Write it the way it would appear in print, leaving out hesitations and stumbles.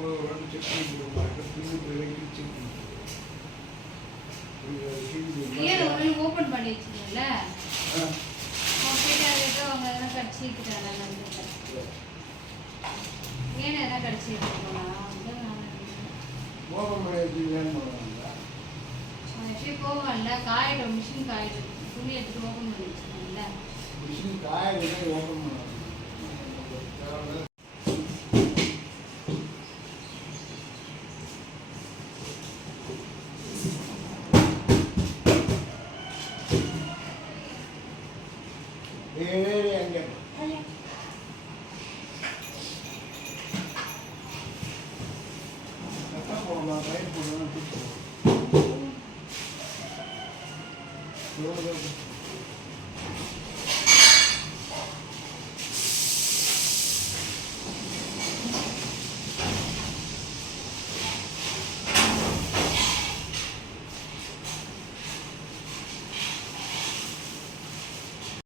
போகும்போது ஒரு வாட்டி செக் பண்ணிட்டு பிரிண்ட் செக் பண்ணிட்டு ஓப்பன் பண்ணி வச்சுக்கோங்கள அவங்க எதனா கடிச்சிக்கிட்டாங்க ஏன் எதனா கடிச்சிருக்கோங்களா ஓப்பன் பண்ணி வச்சுக்கலான்னு எப்படி போகல காயிடும் மிஷின் காயிடும் துணி எடுத்துட்டு ஓப்பன் பண்ணி வச்சுக்கோங்கள மிஷின் காயிடும் ஓப்பன் பண்ணலாம்